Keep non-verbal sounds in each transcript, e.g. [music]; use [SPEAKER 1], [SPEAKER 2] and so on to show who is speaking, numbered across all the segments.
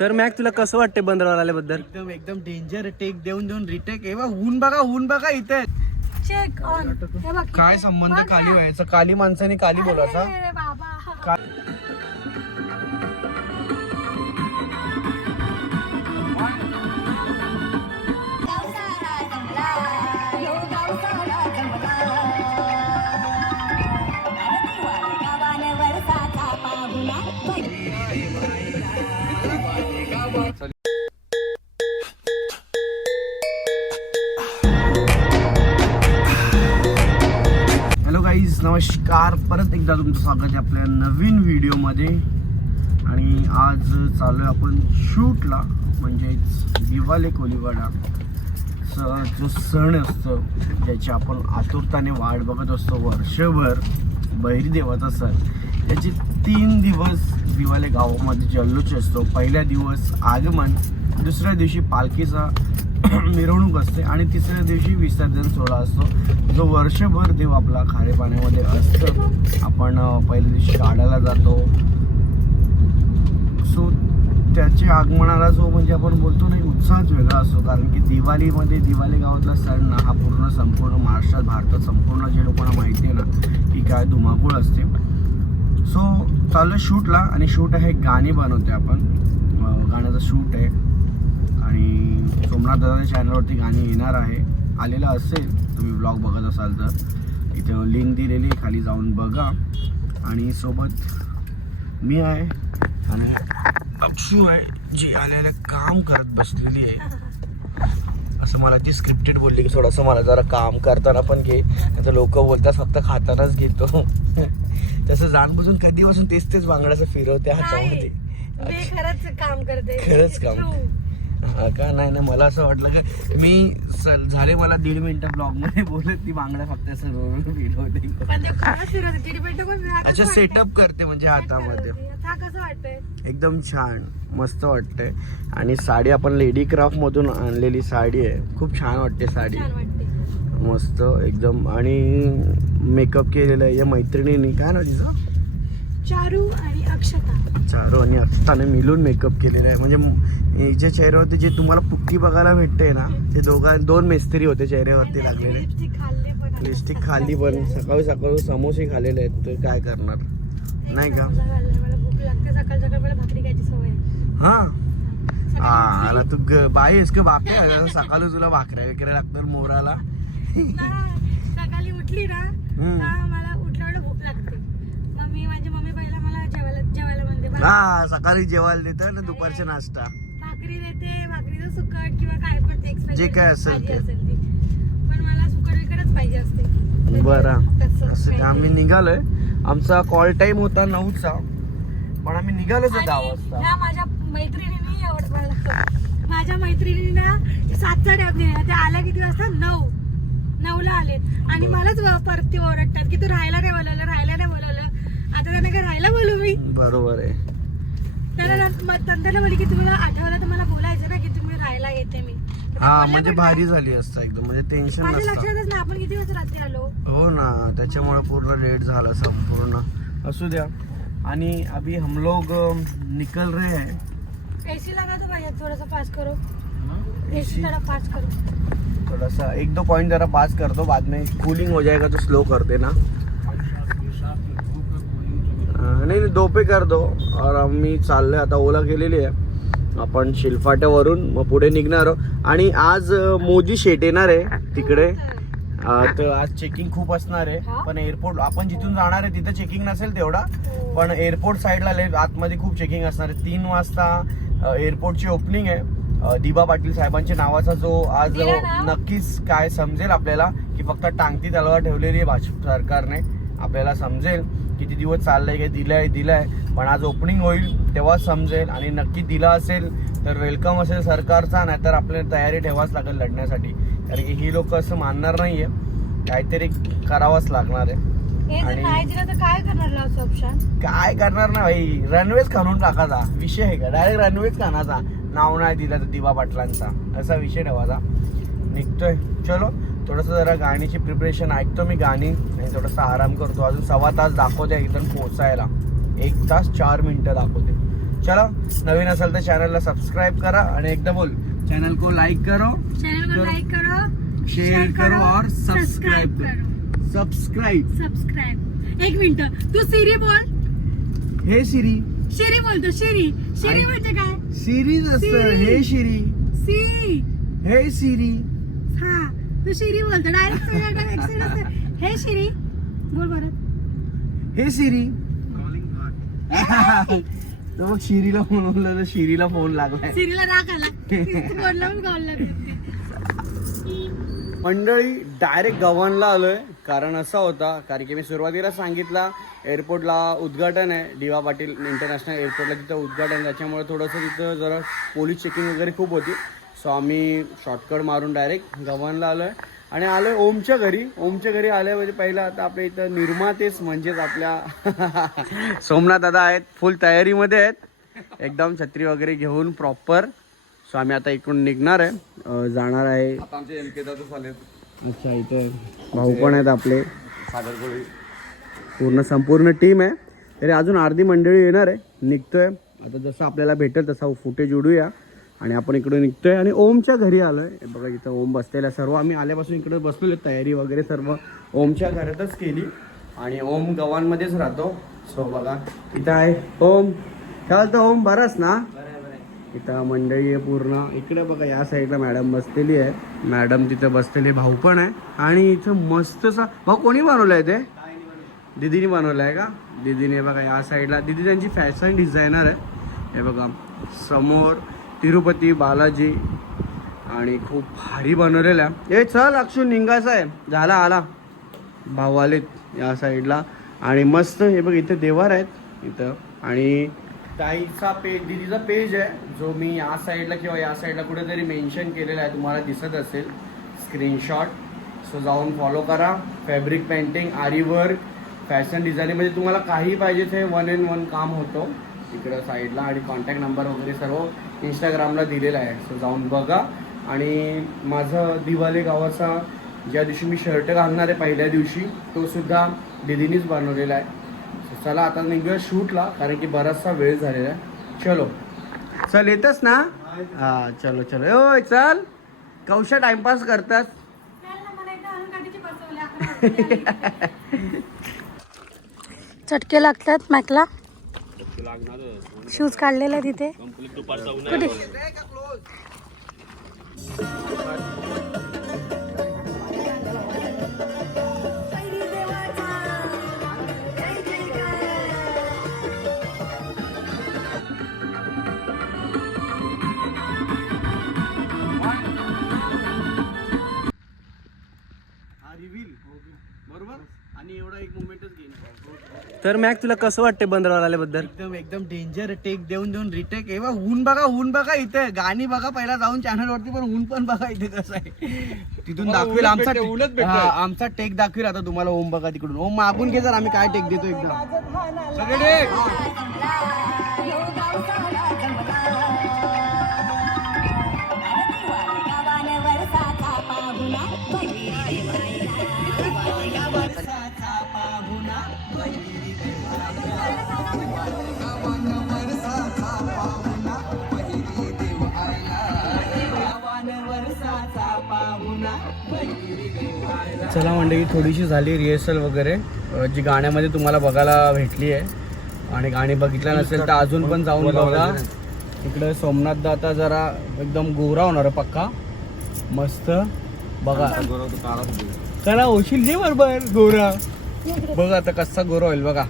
[SPEAKER 1] तर मॅक तुला कसं वाटते बंदरावर आल्याबद्दल?
[SPEAKER 2] एकदम एकदम डेंजर टेक देऊन देऊन रिटेक हे बघ ऊन बघा ऊन बघा इथे.
[SPEAKER 3] चेक ऑन हे बघ
[SPEAKER 2] काय संबंध काली व्हायचं? काली माणसाने काली बोलायचा? नमस्कार परत एकदा तुमचं स्वागत आहे आपल्या नवीन व्हिडिओमध्ये. आणि आज चालू आहे आपण शूटला म्हणजेच दिवाले कोलीवाडा. स जो सण असतो ज्याची आपण आतुरताने वाट बघत असतो वर्षभर बहिरी देवाचा सण. याचे तीन दिवस दिवाले गावामध्ये जल्लोष असतो. पहिल्या दिवस आगमन दुसऱ्या दिवशी पालखीचा [coughs] मिरवणूक असते आणि तिसऱ्या दिवशी विसर्जन सोहळा असतो. जो वर्षभर देव आपला खारे पाण्यामध्ये असतो. आपण पहिल्या दिवशी काढायला जातो. सो त्याच्या आगमनाला जो म्हणजे आपण बोलतो नाही उत्साहच वेगळा असतो. कारण की दिवाळीमध्ये दिवाळी गावातला सण ना हा पूर्ण संपूर्ण महाराष्ट्रात भारतात संपूर्ण जे लोकांना माहिती आहे ना की काय धुमाकूळ असते. सो चालू शूटला आणि शूट आहे गाणी बनवते आपण. गाण्याचं शूट आहे. आणि सोमनाथ दादाच्या चॅनलवरती गाणी येणार आहे. आलेलं असेल तुम्ही ब्लॉग बघत असाल तर. इथे लिंक दिलेली खाली जाऊन बघा. आणि सोबत मी आहे आणि अक्षू आहे जी आलेलं काम करत बसलेली आहे. असं मला ती स्क्रिप्टेड बोलली की थोडंसं मला जरा काम करताना पण घे. तर लोक बोलतात फक्त खातानाच घेतो. [laughs] तसं जाणबुजून कधीपासून तेच तेच बांगड्याचं फिरवते हातामध्ये
[SPEAKER 3] खरंच काम करते.
[SPEAKER 2] खरंच काम का? नाही नाही मला असं वाटलं का मी झाले मला दीड मिनिटं ब्लॉगमध्ये बोलत ती बांगड्या फक्त असं
[SPEAKER 3] होती.
[SPEAKER 2] अच्छा? सेटअप करते म्हणजे हातामध्ये. एकदम छान मस्त वाटते आणि साडी आपण लेडी क्राफ्ट मधून आणलेली साडी आहे. खूप छान वाटते साडी. मस्त एकदम. आणि मेकअप केलेलं आहे. या मैत्रिणीने काय ना तिचं?
[SPEAKER 3] चारू आणि अक्षता.
[SPEAKER 2] चारो आणि अक्षताने मिळून मेकअप केलेला आहे. म्हणजे हिच्या चेहऱ्यावरती जे तुम्हाला पुट्टी बघायला भेटते ना ते दोघा दोन मिस्त्री होते चेहऱ्यावरती लागलेले.
[SPEAKER 3] लिपस्टिक खाल्ले पण.
[SPEAKER 2] खाल्ली सकाळी सकाळी समोसे खाल्लेले आहेत. तर काय करणार? नाही का? हा? हा आला तू बाई आहेस का बापे सकाळी तुला भाकऱ्या वगैरे लागतात मोराला.
[SPEAKER 3] सकाळी उठली ना
[SPEAKER 2] हम्म.
[SPEAKER 3] का मला उठल्या उठल्या भूक लागते? मग मी माझी मम्मी पहिला मला जेवायला जेवायला म्हणते "बा-
[SPEAKER 2] हा सकाळी जेवायला देतात ना दुपारचा नाश्ता.
[SPEAKER 3] भाकरी देते भाकरीचं सुकट किंवा काय पण
[SPEAKER 2] जे काय असेल ते.
[SPEAKER 3] पण मला सुकट विकटच पाहिजे असते.
[SPEAKER 2] बरं. असं आम्ही. निघालोय. आमचा कॉल टाइम होता नऊचा. पण आम्ही निघालोच दहा वाजता.
[SPEAKER 3] माझ्या मैत्रिणींनी एवढं मला माझ्या मैत्रिणींना सातचा डॅब दिला त्या आल्या किती वाजता? नऊ. नऊला आलेत. आणि मलाच परत ते ओरडतात की तू राहायला नाही बोलवलं? राहायला नाही बोलवलं? आता त्यांना काय राहायला बोलू मी?
[SPEAKER 2] बरोबर आहे.
[SPEAKER 3] मग बोलली की तुम्हाला आठवलं तर मला बोलायचं ना की तुम्ही राहायला येते मी.
[SPEAKER 2] हा म्हणजे भारी. झाली असतं एकदम म्हणजे टेन्शन
[SPEAKER 3] माझ्या
[SPEAKER 2] नसतं.
[SPEAKER 3] लक्षातच नाही आपण किती वाजता रात्री आलो?
[SPEAKER 2] हो ना त्याच्यामुळे पूर्ण लेट झालं संपूर्ण. असू द्या. आणि अभी हम लोग अम, निकल रहे हैं.
[SPEAKER 3] एसी लगा दो भैया थोड़ा सा पास करो? एसी थोड़ा पास करो.
[SPEAKER 2] थोड़ा सा एक दो पॉइंट जरा पास कर दो बाद में कूलिंग हो जाएगा तो स्लो कर देना नाही नाही दो पे कर दो. और आम्ही चाललोय आता ओला केलेली आहे. आपण शिलफाट्यावरून मग पुढे निघणार आहोत. आणि आज मोदी शेट येणार आहे तिकडे. तर आज चेकिंग खूप असणार आहे? पण एअरपोर्ट आपण जिथून जाणार आहे तिथं चेकिंग नसेल तेवढा. पण एअरपोर्ट साईडला लय आतमध्ये खूप चेकिंग असणार आहे. तीन वाजता एअरपोर्टची ओपनिंग आहे. दिबा पाटील साहेबांच्या नावाचा जो आज? नक्कीच काय समजेल आपल्याला की फक्त टांगती तलवार ठेवलेली आहे भाजप सरकारने. आपल्याला समजेल. किती दिवस चाललंय काय दिलंय दिलंय. पण आज ओपनिंग होईल तेव्हा समजेल. आणि नक्की दिला असेल तर वेलकम असेल सरकारचा नाहीतर आपल्याला तयारी ठेवाच लागेल लढण्यासाठी. कारण की ही लोक असं मानणार नाहीये. काहीतरी करावंच लागणार आहे.
[SPEAKER 3] हे काय करणार
[SPEAKER 2] ना भाई. रनवेज खाणून टाकायचा विषय आहे का? डायरेक्ट रनवेज खाण्याचा नाव नाही दिला तर दिवा पाटलांचा. असा विषय ठेवायचा निघतोय. चलो. थोडंसं जरा गाणीची प्रिपरेशन ऐकतो मी गाणी आणि थोडासा आराम करतो. अजून सव्वा तास दाखवते एकदम पोचायला. एक तास चार मिनिटं दाखवते. चलो नवीन असेल तर चॅनलला सबस्क्राईब करा आणि एकदा बोल चॅनल को लाईक करो
[SPEAKER 3] चैनल को लाइक करो
[SPEAKER 2] शेअर करो और सबस्क्राईब करो. सबस्क्राईब
[SPEAKER 3] सबस्क्राईब एक मिनिट. तू सिरी बोल.
[SPEAKER 2] हे शिरी
[SPEAKER 3] शिरी बोलतो शिरी शिरी. म्हणजे काय?
[SPEAKER 2] सिरीज असतं
[SPEAKER 3] सिरी.
[SPEAKER 2] हे शिरी
[SPEAKER 3] सी
[SPEAKER 2] हे सिरी
[SPEAKER 3] तू शिरी बोलतो डायरेक्ट हे शिरी बोल परत
[SPEAKER 2] हे सिरी तर मग शिरीला फोन तर शिरीला फोन लागलाय.
[SPEAKER 3] सिरीला राग आला. बोलला
[SPEAKER 2] मंडळी डायरेक्ट गव्हाणला आलोय. कारण असा होता कारण की मी सुरुवातीला सांगितला एअरपोर्टला उद्घाटन आहे. डी पाटील इंटरनॅशनल एअरपोर्टला तिथं उद्घाटन. त्याच्यामुळे थोडंसं तिथं जरा पोलीस चेकिंग वगैरे खूप होती. सो आम्ही शॉर्टकट मारून डायरेक्ट गव्हाणला आलो आहे आणि आलो आहे ओमच्या घरी. ओमच्या घरी आल्या म्हणजे पहिलं आता आपल्या इथं निर्मातेच म्हणजेच आपल्या [laughs] सोमनाथ दादा आहेत. फुल तयारीमध्ये आहेत. एकदम छत्री वगैरे घेऊन प्रॉपर सो आम्ही आता इकडून निघणार आहे. जाणार आहे. अच्छा इथे भाऊ पण आहेत आपले. पूर्ण संपूर्ण टीम आहे. तरी अजून अर्धी मंडळी येणार आहे. निघतोय. आता जसं आपल्याला भेटेल तसा फुटेज उडूया. आणि आपण इकडे निघतोय आणि ओमच्या घरी आलोय. आहे बघा इथं ओम बसलेला सर्व आम्ही आल्यापासून इकडे बसलेलो तयारी वगैरे सर्व ओमच्या घरातच केली. आणि ओम गवांमध्येच राहतो. सो बघा इथं आहे ओम. काय तर ओम? बराच ना? इथं मंडळी आहे पूर्ण. इकडे बघा या साईडला मॅडम बसलेली आहे. मॅडम तिथं बसलेली भाऊ पण आहे. आणि इथं मस्तसा भाऊ कोणी बनवलंय ते? दिदीने बनवलं आहे का? दिदीने बघा या साईडला दिदी त्यांची फॅशन डिझायनर आहे. हे बघा समोर तिरुपती बालाजी आणि खूप भारी बनवलेलं आहे ए चल अक्षू निघायचं आहे झाला आला. भाऊ आलेत या साईडला. आणि मस्त हे बघ इथे देवार आहेत. इथं. आणि ताईचा पेज दिदीचा पेज आहे. जो मी या साईडला किंवा या साईडला कुठेतरी मेन्शन केलेला आहे. तुम्हाला दिसत असेल. स्क्रीनशॉट सो जाऊन फॉलो करा. Fabric painting aari work fashion डिझायनिंगमध्ये तुम्हाला काही पाहिजे ते वन इन वन काम होतं. इकडं साईडला आणि कॉन्टॅक्ट नंबर वगैरे सर्व. इंस्टाग्रामला दिलेला आहे. सो जाऊन बघा. आणि माझं दिवाले गावाचा ज्या दिवशी मी शर्ट घालणार आहे पहिल्या दिवशी तो सुद्धा दिदीनीच बनवलेला आहे. चला आता निघूया शूटला कारण की बराचसा वेळ झालेला आहे. चलो. चल येतच ना? हा चलो चलो. ओय चल. कौशा टाइमपास करतात
[SPEAKER 3] चटके लागतात मॅकला. शूज काढलेला तिथे कुठे?
[SPEAKER 2] बरोबर? आणि एवढा एक
[SPEAKER 1] तर मॅक तुला कसं वाटते बंदरवाला आल्याबद्दल?
[SPEAKER 2] एकदम एकदम डेंजर टेक देऊन देऊन रिटेक हे बघ ऊन बघा ऊन बघा इथे. गाणी बघा पहिला जाऊन चॅनल वरती पण ऊन पण बघा इथे कसं आहे. तिथून दाखवेल आमचा हा, आमचा टेक दाखवेल आता तुम्हाला ओम बघा तिकडून. ओम मागून घे जर आम्ही काय टेक देतो एकदम. सगळे चला मंडळी थोडीशी झाली रिहर्सल वगैरे. जी गाण्यामध्ये तुम्हाला बघायला भेटली आहे. आणि गाणी बघितलं नसेल तर अजून पण जाऊन बघा. इकडे सोमनाथ दाता जरा एकदम गोरा होणार पक्का. मस्त. बघा. चला होशील जे बरोबर गोरा. बघा आता कसा गोरा होईल बघा.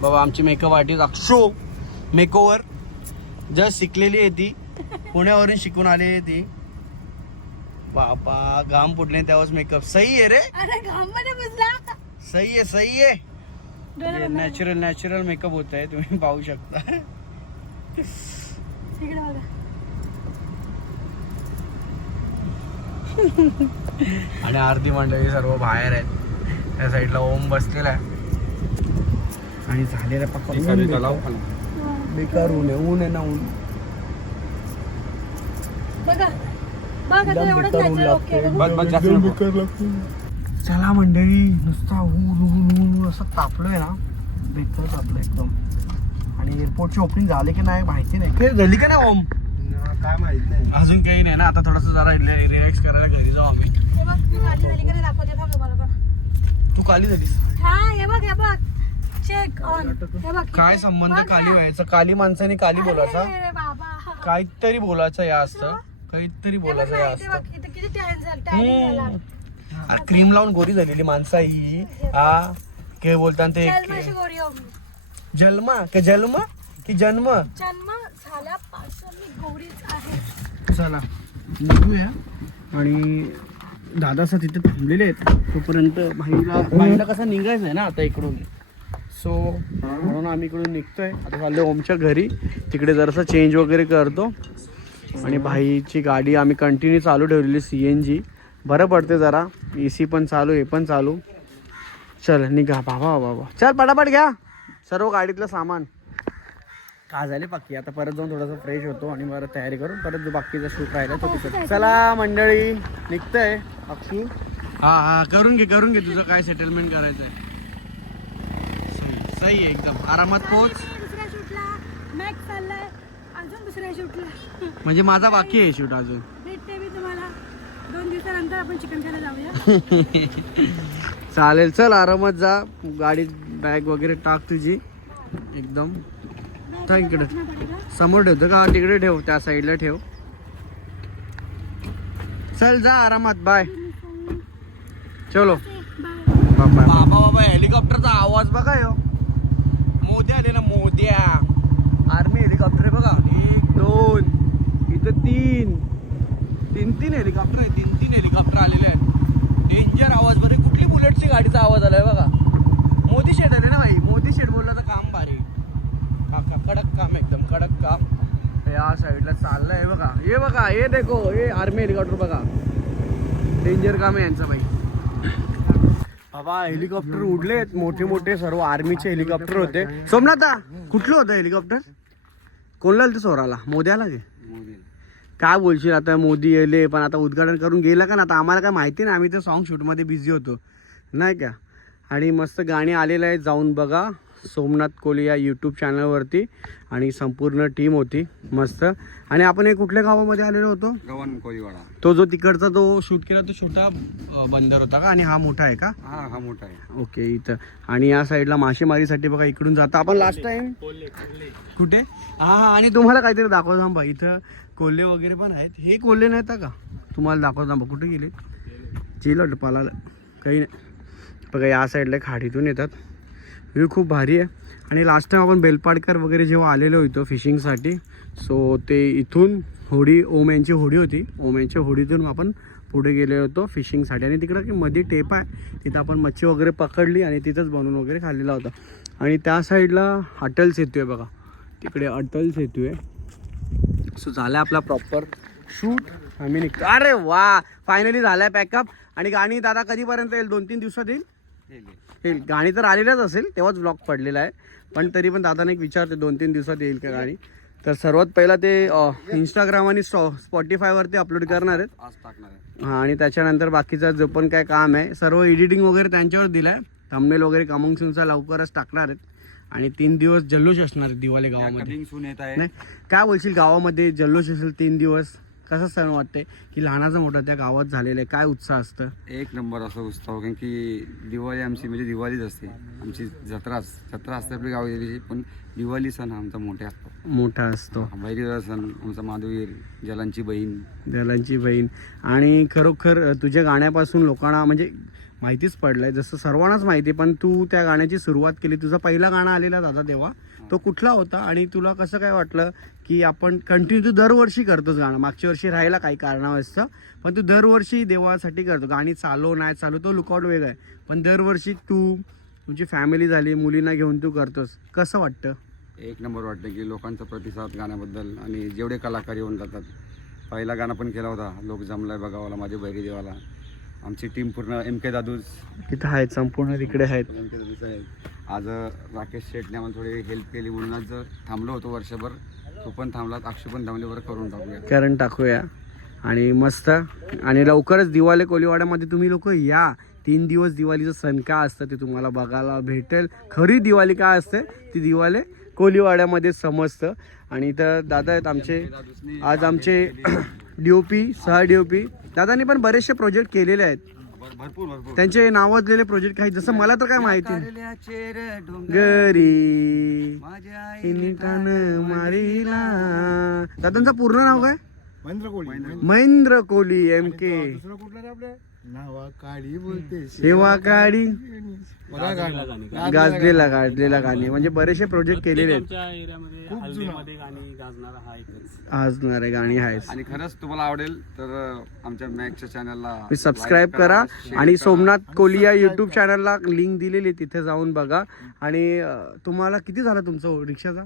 [SPEAKER 2] बाबा आमची मेकअप आर्टिस्ट अक्षो मेकओव्हर जस्ट शिकलेली आहे ती. पुण्यावरून शिकून आली आहे ती. बापा घाम फुटले तेव्हाच मेकअप सही आहे रे.
[SPEAKER 3] अरे घाममध्ये बुजला?
[SPEAKER 2] सही आहे सही आहे. नॅचरल नॅचरल मेकअप होत आहे तुम्ही पाहू शकता. आणि अर्धी मंडळी सर्व बाहेर आहेत. त्या साईडला ओम बसलेला आहे. आणि झालेला पक्का. बेकार ऊन आहे ऊन आहे ना ऊन.
[SPEAKER 3] बघा.
[SPEAKER 2] चला मंडळी नुसता ऊन ऊन ऊन असं तापलोय ना बेकार तापलं एकदम. आणि एअरपोर्टची ओपनिंग झाली की नाही माहिती नाही. काय झाली का नाही ओम?
[SPEAKER 4] काय माहीत नाही.
[SPEAKER 2] अजून काही नाही ना आता थोडंसं जरा रिलॅक्स करायला घरी जाऊ आम्ही.
[SPEAKER 3] हे
[SPEAKER 2] तू खाली झालीस?
[SPEAKER 3] हा हे बघ हे बघ. चेक ऑन हे बघ
[SPEAKER 2] काय. संबंध काली
[SPEAKER 3] ना.
[SPEAKER 2] व्हायचं? काली माणसाने काली बोलायचा?
[SPEAKER 3] अरे बाबा.
[SPEAKER 2] काहीतरी बोलायचं या असतं. काहीतरी
[SPEAKER 3] हे
[SPEAKER 2] बोलायचं असतं
[SPEAKER 3] किती झालं झाला.
[SPEAKER 2] क्रीम लावून गोरी झालेली माणसं ही. हा काय बोलतात ते
[SPEAKER 3] जन्माशी गोरी हो. मी.
[SPEAKER 2] जन्मा? का जन्म? की जन्म?
[SPEAKER 3] जन्म झाल्यापासून मी गोरीच आहे.
[SPEAKER 2] चला निघूया. आणि दादासा तिथे थांबलेले आहेत. तोपर्यंत भाईला भाईला कसं निघायचं आहे ना आता इकडून. सो म्हणून आम्ही इकडून निघतोय. आता चाललो ओमच्या घरी. तिकडे जरासं चेंज वगैरे करतो. आणि भाईची गाडी आम्ही कंटिन्यू चालू ठेवलेली सी एन जी बरं पडते जरा. ए सी पण चालू हे पण चालू. चल निघा. बाबा बाबा. चल पटापट घ्या. सर्व गाडीतलं सामान. का झाले बाकी? आता परत जाऊन थोडंसं फ्रेश होतो आणि परत तयारी करून परत जो बाकीचा शूट राहिला तो तिथं चला मंडळी. निघतंय. अक्षू. हा हा. करून घे करून घे. तुझं काय सेटलमेंट करायचं आहे सही आहे एकदम. आरामात पोच
[SPEAKER 3] अजून दुसऱ्या शूटला.
[SPEAKER 2] म्हणजे माझा बाकी आहे शूट अजून.
[SPEAKER 3] भेटते मी तुम्हाला. दोन दिवसानंतर आपण चिकन खायला जाऊया. [laughs]
[SPEAKER 2] चालेल चल आरामात जा. गाडीत बॅग वगैरे टाक तुझी. एकदम. इकडे. समोर ठेवतो का तिकडे ठेव. त्या साईडला ठेव. चल जा आरामात. बाय चलो. बाबा बाबा हेलिकॉप्टरचा आवाज बघा यो. मोद्या आले ना मोद्या आर्मी हेलिकॉप्टर आहे बघा. दोन इथं तीन. तीन तीन हेलिकॉप्टर आहे तीन तीन हेलिकॉप्टर आलेले आहे डेंजर आवाज बरे कुठली बुलेटची गाडीचा आवाज आलाय बघा. मोदी शेड आले ना भाई मोदी शेड बोलला तर काम भारी. काका कडक काम एकदम कडक काम. या साईडला चाललंय बघा. हे बघा हे देखो हे आर्मी हेलिकॉप्टर बघा. डेंजर काम आहे यांचं भाई. बाबा हेलिकॉप्टर उडलेत. मोठे मोठे सर्व आर्मीचे हेलिकॉप्टर होते. सोमनाथा कुठलं होतं हेलिकॉप्टर कोणला ते सोराला मोद्याला गे काय बोलशील आता? मोदी येले पण आता उद्घाटन करून गेला का ना? आता आम्हाला काय माहिती नाही. आम्ही तर सॉन्ग शूटमध्ये बिझी होतो. नाही का? आणि मस्त गाणी आलेलं आहे. जाऊन बघा. सोमनाथ कोहली या यूट्यूब चॅनलवरती आणि संपूर्ण टीम होती. मस्त. आणि आपण हे कुठल्या गावामध्ये आलेलो होतो?
[SPEAKER 4] गव्हाण कोळीवाडा.
[SPEAKER 2] तो जो तिकडचा तो शूट केला तो छोटा बंदर होता का? आणि हा मोठा आहे का?
[SPEAKER 4] हा हा मोठा आहे.
[SPEAKER 2] ओके इथं. आणि या साईडला मासेमारीसाठी बघा इकडून जाता. आपण लास्ट टाइम कुठे? हा हा आणि तुम्हाला काहीतरी दाखवतो थांबा. इथं कोल्हे वगैरे पण आहेत. हे कोल्हे नाहीत का? तुम्हाला दाखवतो थांबा. कुठे गेले? चिलट पाला काही नाही. बघा या साईडला खाडीतून येतात. व्ह्यू खूप भारी आहे. आणि लास्ट टाइम आपण बेलपाडकर वगैरे जेव्हा आलेलो होतो फिशिंगसाठी सो ते इथून होडी ओम यांची होडी होती. ओम यांच्या होडीतून आपण पुढे गेलो होतो फिशिंगसाठी आणि तिकडं की मध्ये टेप आहे. तिथं आपण मच्छी वगैरे पकडली आणि तिथंच बनवून वगैरे खाल्लेला होता. आणि त्या साईडला अटल सेतू आहे बघा. तिकडे अटल सेतू आहे. सो झाला आपला प्रॉपर शूट आम्ही निघतो. अरे वा! फायनली झाला आहे पॅकअप आणि गाणी दादा कधीपर्यंत येईल? दोन तीन दिवसात येईल? येईल गाणी तर आलेल्याच असेल तेव्हाच ब्लॉग पडलेला आहे. पण तरी पण दादाने एक विचारते दोन तीन दिवसात येईल का गाणी? तर सर्वात पहिला ते इंस्टाग्राम आणि स्पॉटीफायवरती अपलोड करणार आहेत. हां आणि त्याच्यानंतर बाकीचं जो पण काय काम आहे सर्व एडिटिंग वगैरे त्यांच्यावर दिलं आहे थंबनेल वगैरे कमंग सिंगचा लवकरच टाकणार आहेत. आणि तीन दिवस जल्लोष असणार दिवाले गावामध्ये. नाही काय बोलशील गावामध्ये जल्लोष असेल तीन दिवस? कसं सण वाटते की लहानाचं मोठं त्या गावात झालेलं आहे काय उत्साह असतं?
[SPEAKER 4] एक नंबर असं उत्सव कारण की दिवाळी आमची म्हणजे दिवाळीच असते. आमची जत्राच जत्रा असते आपली गावाची पण दिवाळी सण हा आमचा मोठा असतो.
[SPEAKER 2] मोठा असतो.
[SPEAKER 4] बैरीचा सण आमचा माधवीर जलांची बहीण.
[SPEAKER 2] दलांची बहीण. आणि खरोखर तुझ्या गाण्यापासून लोकांना म्हणजे माहितीच पडलंय. जसं सर्वांनाच माहिती आहे, पण तू त्या गाण्याची सुरुवात केली. तुझा पहिला गाणं आलेला दादा देवा तो कुठला होता? आणि तुला कसं काय वाटलं की आपण कंटिन्यू तू दरवर्षी करतोस गाणं? मागच्या वर्षी राहिला काही कारणावरचं पण तू दरवर्षी देवासाठी करतो. गाणी चालो नाही चालू तो लुकआउट वेगळा आहे. पण दरवर्षी तू तुझी फॅमिली झाली मुलींना घेऊन तू करतोस. कसं वाटतं?
[SPEAKER 4] एक नंबर वाटतं की लोकांचा प्रतिसाद गाण्याबद्दल आणि जेवढे कलाकार येऊन जातात. पहिला गाणं पण केला होता लोक जमलाय बघावाला माझ्या बैरी देवाला. आमची टीम पूर्ण एम के दादूज
[SPEAKER 2] तिथं आहेत संपूर्ण तिकडे आहेत.
[SPEAKER 4] एम के दादूच आहेत. आज राकेश शेटने आम्हाला थोडी हेल्प केली म्हणून आज थांबलो होतो वर्षभर. तू पण थांबलात अक्षू पण थांबले. बरं करून टाकूया.
[SPEAKER 2] करण टाकूया. आणि मस्त. आणि लवकरच दिवाळी कोलीवाड्यामध्ये तुम्ही लोक या. तीन दिवस दिवाळीचं सण काय असतं ते तुम्हाला बघायला भेटेल. खरी दिवाळी काय असते? ती दिवाळी कोलीवाड्यामध्ये समजतं. आणि इथं दादा आहेत आमचे. आज आमचे डी ओ पी सहा डी ओ पी दादांनी पण बरेचसे प्रोजेक्ट केलेले आहेत.
[SPEAKER 4] भरपूर भरपूर.
[SPEAKER 2] त्यांचे नावाजलेले प्रोजेक्ट काही जसं मला तर काय माहिती? कान मारिला. दादांचं पूर्ण नाव काय?
[SPEAKER 5] महेंद्र कोळी.
[SPEAKER 2] महेंद्र कोहली एम के
[SPEAKER 5] नावा काळी बोलते.
[SPEAKER 2] सेवा काळी गाजलेला गाजलेला गाणी. म्हणजे बरेचसे प्रोजेक्ट केलेले आहेत.
[SPEAKER 1] आमच्या एरियामध्ये
[SPEAKER 5] खूप जुनं.
[SPEAKER 1] हल्दीमध्ये गाणी गाजणारा हा
[SPEAKER 2] आहेत.
[SPEAKER 4] आणि खरंच तुम्हाला आवडेल तर आमच्या मॅक्सच्या चॅनलला
[SPEAKER 2] सबस्क्राईब करा. आणि सोमनाथ कोहली या युट्यूब चॅनलला लिंक दिलेली तिथे जाऊन बघा. आणि तुम्हाला किती झाला तुमचा रिक्षाचा?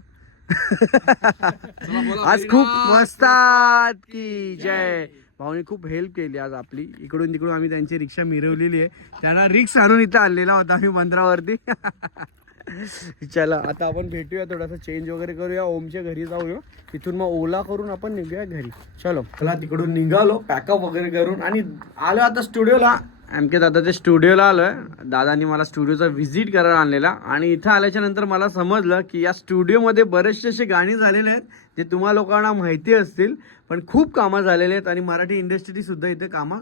[SPEAKER 2] [laughs] आज खूप मस्तात की जय. भाऊने खूप हेल्प केली आज आपली. इकडून तिकडून आम्ही त्यांची रिक्षा मिरवलेली आहे. त्यांना रिक्स आणून इथं आणलेला होता आम्ही मंत्रावरती [laughs] चला आता आपण भेटूया थोडासा चेंज वगैरे करूया. ओमच्या घरी जाऊया. तिथून मग ओला करून आपण निघूया घरी. चलो चला तिकडून निघालो पॅकअप वगैरे करून. आणि आलो आता स्टुडिओला एम के दादाच्या स्टुडिओला आलोय. दादानी मला स्टुडिओचा व्हिजिट करायला आणलेला. आणि इथं आल्याच्यानंतर मला समजलं की या स्टुडिओमध्ये बरेचसे असे गाणी झालेले आहेत जे तुम्हा लोकांना माहिती असतील पण खूप कामं झालेले आहेत आणि मराठी इंडस्ट्रीसुद्धा इथे कामं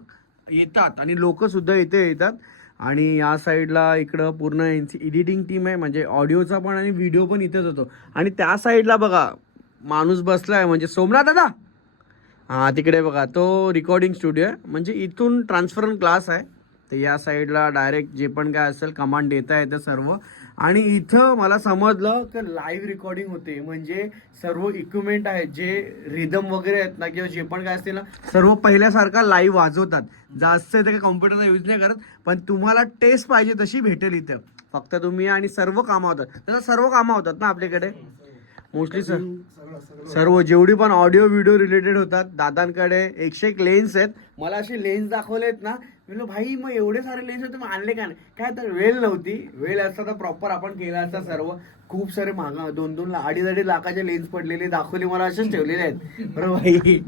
[SPEAKER 2] येतात आणि लोकंसुद्धा इथे येतात. आणि या साईडला इकडं पूर्ण यांची एडिटिंग टीम आहे म्हणजे ऑडिओचा पण आणि व्हिडिओ पण इथेच होतो. आणि त्या साईडला बघा माणूस बसला आहे म्हणजे सोमनाथ दादा? हां तिकडे बघा तो रेकॉर्डिंग स्टुडिओ आहे. म्हणजे इथून ट्रान्सफरन क्लास आहे. तर या साईडला डायरेक्ट जे पण काय असेल कमांड देता येतं सर्व. आणि इथं मला समजलं की लाईव्ह रेकॉर्डिंग होते. म्हणजे सर्व इक्विपमेंट आहेत जे रिदम वगैरे आहेत ना किंवा जे पण काय असतील ना सर्व पहिल्यासारखा लाईव्ह वाजवतात. जास्त ते काही कॉम्प्युटरचा यूज नाही करत पण तुम्हाला टेस्ट पाहिजे तशी भेटेल इथं. फक्त तुम्ही आणि सर्व कामं होतात. तसं सर्व कामं होतात ना आपल्याकडे? मोस्टली सर सर्व जेवढी पण ऑडिओ व्हिडिओ रिलेटेड होतात दादांकडे एकशे एक लेन्स आहेत. मला असे लेन्स दाखवलेत ना म्हणलो भाई मग एवढे सारे लेन्स होते मग आणले का नाही? काय तर वेळ नव्हती. वेळ असता तर प्रॉपर आपण केला असता सर्व. खूप सारे महागा दोन दोन ला- अडीच अडीच लाखाचे लेन्स पडलेले दाखवले मला असेच ठेवलेले आहेत बरं भाई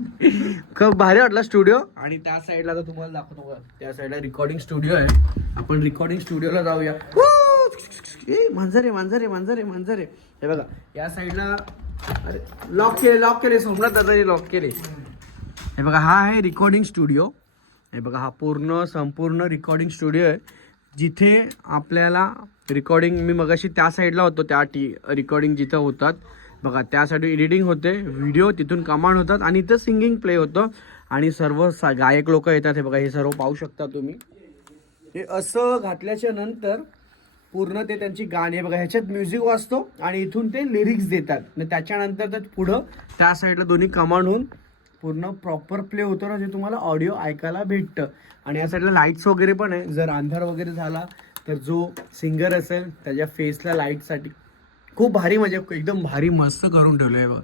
[SPEAKER 2] खूप भारी वाटला स्टुडिओ आणि त्या साईडला तर तुम्हाला दाखवतो त्या साईडला रेकॉर्डिंग स्टुडिओ आहे आपण रेकॉर्डिंग स्टुडिओला जाऊया ए मांजरे मांजरे मांजरे मांजरे हे बघा या साईडला अरे लॉक केले लॉक केले सोमनाथ दादाने लॉक केले हे बघा हा आहे रेकॉर्डिंग स्टुडिओ हे बघा हा पूर्ण संपूर्ण रेकॉर्डिंग स्टुडिओ आहे. जिथे आपल्याला रेकॉर्डिंग मी मगाशी त्या साईडला होतो त्या टी रेकॉर्डिंग जिथं होतात. बघा त्यासाठी एडिटिंग होते व्हिडिओ तिथून कमांड होतात आणि इथं सिंगिंग प्ले होतं. आणि सर्व सा गायक लोक येतात हे बघा हे सर्व पाहू शकता तुम्ही. हे असं घातल्याच्या नंतर पूर्ण ते त्यांची गाणी बघा ह्याच्यात म्युझिक वाजतो आणि इथून ते लिरिक्स देतात. त्याच्यानंतर तर पुढं त्या साईडला दोन्ही कमांड होऊन पूर्ण प्रॉपर प्ले होतो ना जे तुम्हाला ऑडिओ ऐकायला भेटतं. आणि या साईडला लाईट्स वगैरे पण आहे. जर अंधार वगैरे झाला तर जो सिंगर असेल त्याच्या फेसला लाईटसाठी खूप भारी म्हणजे एकदम भारी मस्त करून ठेवलं आहे बघ.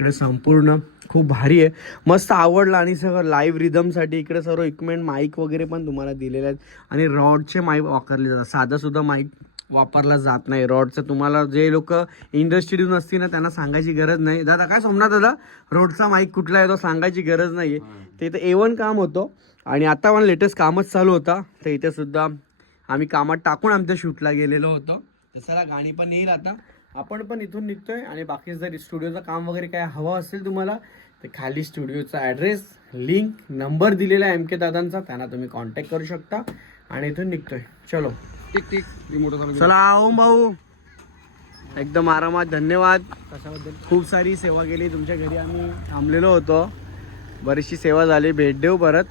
[SPEAKER 2] इकडे संपूर्ण खूप भारी आहे. मस्त आवडलं आणि सगळं लाईव्ह रिदमसाठी इकडे सर्व इक्विपमेंट माईक वगैरे पण तुम्हाला दिलेले आहेत. आणि रॉडचे माईक वापरले जातात. साधंसुद्धा माईक वापरला जात नाही. रॉडचं तुम्हाला जे लोक इंडस्ट्रीतून असतील ना त्यांना सांगायची गरज नाही. दादा काय सोमनाथ दादा? रोडचा माईक कुठला आहे तो सांगायची गरज नाही आहे ते इथं ए वन काम होतं. आणि आता पण लेटेस्ट कामच चालू होता. तर इथे सुद्धा आम्ही कामात टाकून आमच्या शूटला गेलेलो होतो. तर चला गाणी पण येईल आता. आपण पण इथून निघतोय आणि बाकी जर स्टुडिओचं काम वगैरे काय हवं असेल तुम्हाला तर खाली स्टुडिओचा ॲड्रेस लिंक नंबर दिलेला आहे एम के दादांचा. त्यांना तुम्ही कॉन्टॅक्ट करू शकता. आणि इथून निघतोय. चलो.
[SPEAKER 4] Tick tick. रिमोट चालू
[SPEAKER 2] ओम भाऊ. एकदम आरामात धन्यवाद. खूप सारी सेवा केली. तुमच्या घरी आम्ही थांबलेलो होतो. बरीचशी सेवा झाली. भेट देऊ परत.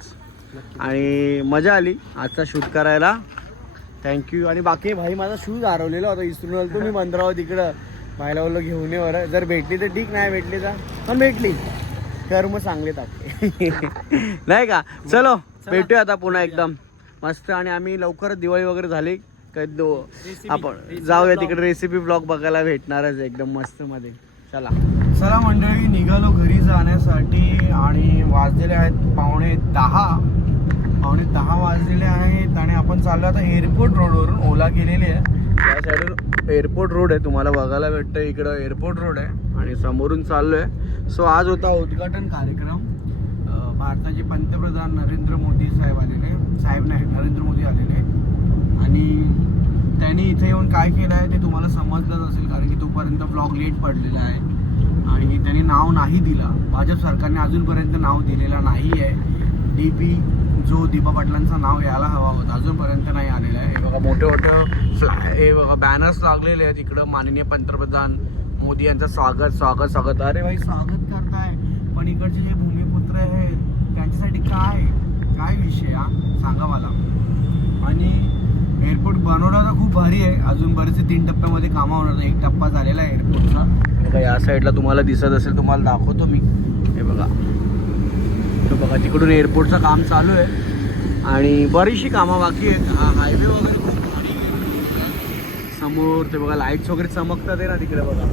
[SPEAKER 2] आणि मजा आली आजचा शूट करायला. थँक्यू आणि बाकी भाई माझा शूज हरवलेला होता. इसरून आलो तुम्ही बंदरावर तिकडं. भाईला बोललो घेऊन ये बरं. जर भेटली तर ठीक नाही भेटली तर? पण भेटली. कर्म चांगले टाकले [laughs] नाही का? चलो भेटूया आता पुन्हा एकदम. मस्त. आणि आम्ही लवकरच दिवाळी वगैरे झाली. का दो- आपण जाऊया तिकडे रेसिपी ब्लॉग बघायला भेटणारच एकदम मस्त मध्ये. चला. चला मंडळी निघालो घरी जाण्यासाठी आणि वाजलेले आहेत पावणे दहा. पावणे दहा वाजलेले आहेत आणि आपण चाललो आता एअरपोर्ट रोडवरून ओला गेलेली आहे. त्या साईडून एअरपोर्ट रोड आहे. तुम्हाला बघायला भेटतं इकडं एअरपोर्ट रोड आहे. आणि समोरून चाललोय. सो आज होता उद्घाटन कार्यक्रम. भारताचे पंतप्रधान नरेंद्र मोदी साहेब आलेले. साहेब नाही नरेंद्र मोदी आलेले. आणि त्यांनी इथे येऊन काय केलं आहे ते तुम्हाला समजलंच असेल कारण की तोपर्यंत ब्लॉग लेट पडलेला आहे. आणि त्यांनी नाव नाही दिलं. भाजप सरकारने अजूनपर्यंत नाव दिलेलं नाही आहे डी पी जो दीपा पाटलांचं नाव यायला हवा होता अजूनपर्यंत नाही आलेला आहे. हे बघा मोठं मोठं फ्लाय हे बघा बॅनर्स लागलेले आहेत इकडं. माननीय पंतप्रधान मोदी यांचं स्वागत स्वागत स्वागत. अरे भाई स्वागत करताय. पण इकडचे जे भूमिपुत्र आहेत त्यांच्यासाठी काय? काय विषय हा? सांगा मला. आणि एअरपोर्ट बनवलं तर खूप भारी आहे. अजून बरेचसे तीन टप्प्यामध्ये कामं होणार एक टप्पा झालेला आहे एअरपोर्टचा बघा या साईडला तुम्हाला दिसत असेल तुम्हाला दाखवतो मी. हे बघा. तर बघा तिकडून एअरपोर्टचं काम चालू आहे. आणि बरीचशी कामं बाकी आहेत. हा हायवे वगैरे खूप भारी समोर ते बघा लाईट्स वगैरे चमकतात आहे ना तिकडे बघा.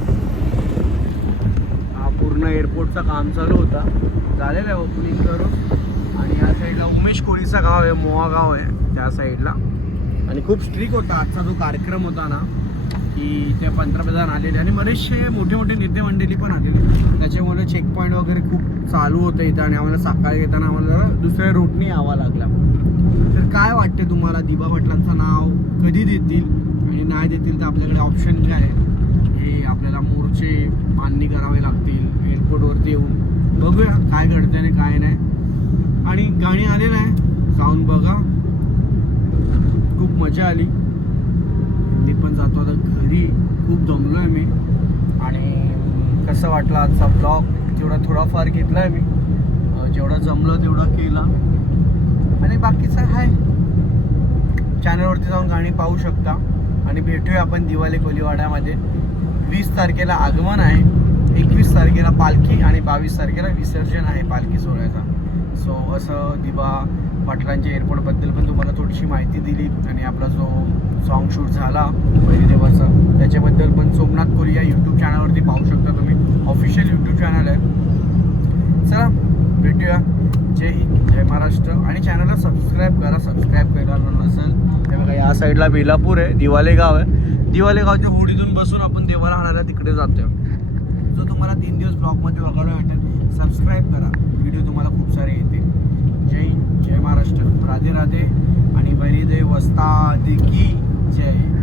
[SPEAKER 2] हा पूर्ण एअरपोर्टचा काम चालू होता. झालेलं आहे ओपनिंग करून. आणि या साईडला उमेश कोळीचा गाव आहे मोहा गाव आहे त्या साईडला आणि खूप स्ट्रिक होता आजचा जो कार्यक्रम होता ना की ते पंतप्रधान आलेले आणि बरेचसे मोठे मोठे नेते मंडळी पण आलेले. त्याच्यामुळे चेक पॉईंट वगैरे खूप चालू होतं इथं आणि आम्हाला सकाळी येताना आम्हाला जरा दुसऱ्या रूटने यावा लागला. तर काय वाटते तुम्हाला? दिबा पाटलांचं नाव कधी देतील? आणि नाही देतील तर आपल्याकडे ऑप्शन काय आहे? हे आपल्याला मोर्चे मान्य करावे लागतील एअरपोर्टवरती येऊन. बघूया काय घडते आणि काय नाही. आणि गाणी आलेलं आहे. जाऊन बघा. खूप मजा आली. मी पण जातो आता घरी. खूप जमलो आहे मी. आणि कसं वाटलं आजचा ब्लॉग जेवढा थोडाफार घेतला आहे मी. जेवढा जेवढं जमलं तेवढं केला. आणि बाकीचं आहे चॅनलवरती जाऊन गाणी पाहू शकता. आणि भेटूया आपण दिवाळी कोलीवाड्यामध्ये. वीस तारखेला आगमन आहे. एकवीस तारखेला पालखी आणि बावीस तारखेला विसर्जन आहे पालखी सोहळ्याचा. सो असं दिवा पाटलांच्या एअरपोर्टबद्दल पण तुम्हाला थोडीशी माहिती दिली आणि आपला जो सॉन्ग शूट झाला देवाचा त्याच्याबद्दल पण सोमनाथ कोरी या यूट्यूब चॅनलवरती पाहू शकता तुम्ही. ऑफिशियल यूट्यूब चॅनल आहे. चला भेटूया. जय हिंद जय महाराष्ट्र. आणि चॅनलला सबस्क्राईब करा. सबस्क्राईब करायला नसेल हे बघा या साईडला बेलापूर आहे दिवाले गाव आहे. दिवाले गावच्या होडीतून बसून आपण देवाला आणायला तिकडे जातोय. जो तुम्हाला तीन दिवस ब्लॉगमध्ये बघायला भेटेल सबस्क्राईब करा. व्हिडिओ तुम्हाला खूप सारे येतील. जय हिंद. जय महाराष्ट्र. राधे राधे आणि बहिरी देव वस्ताद की जय.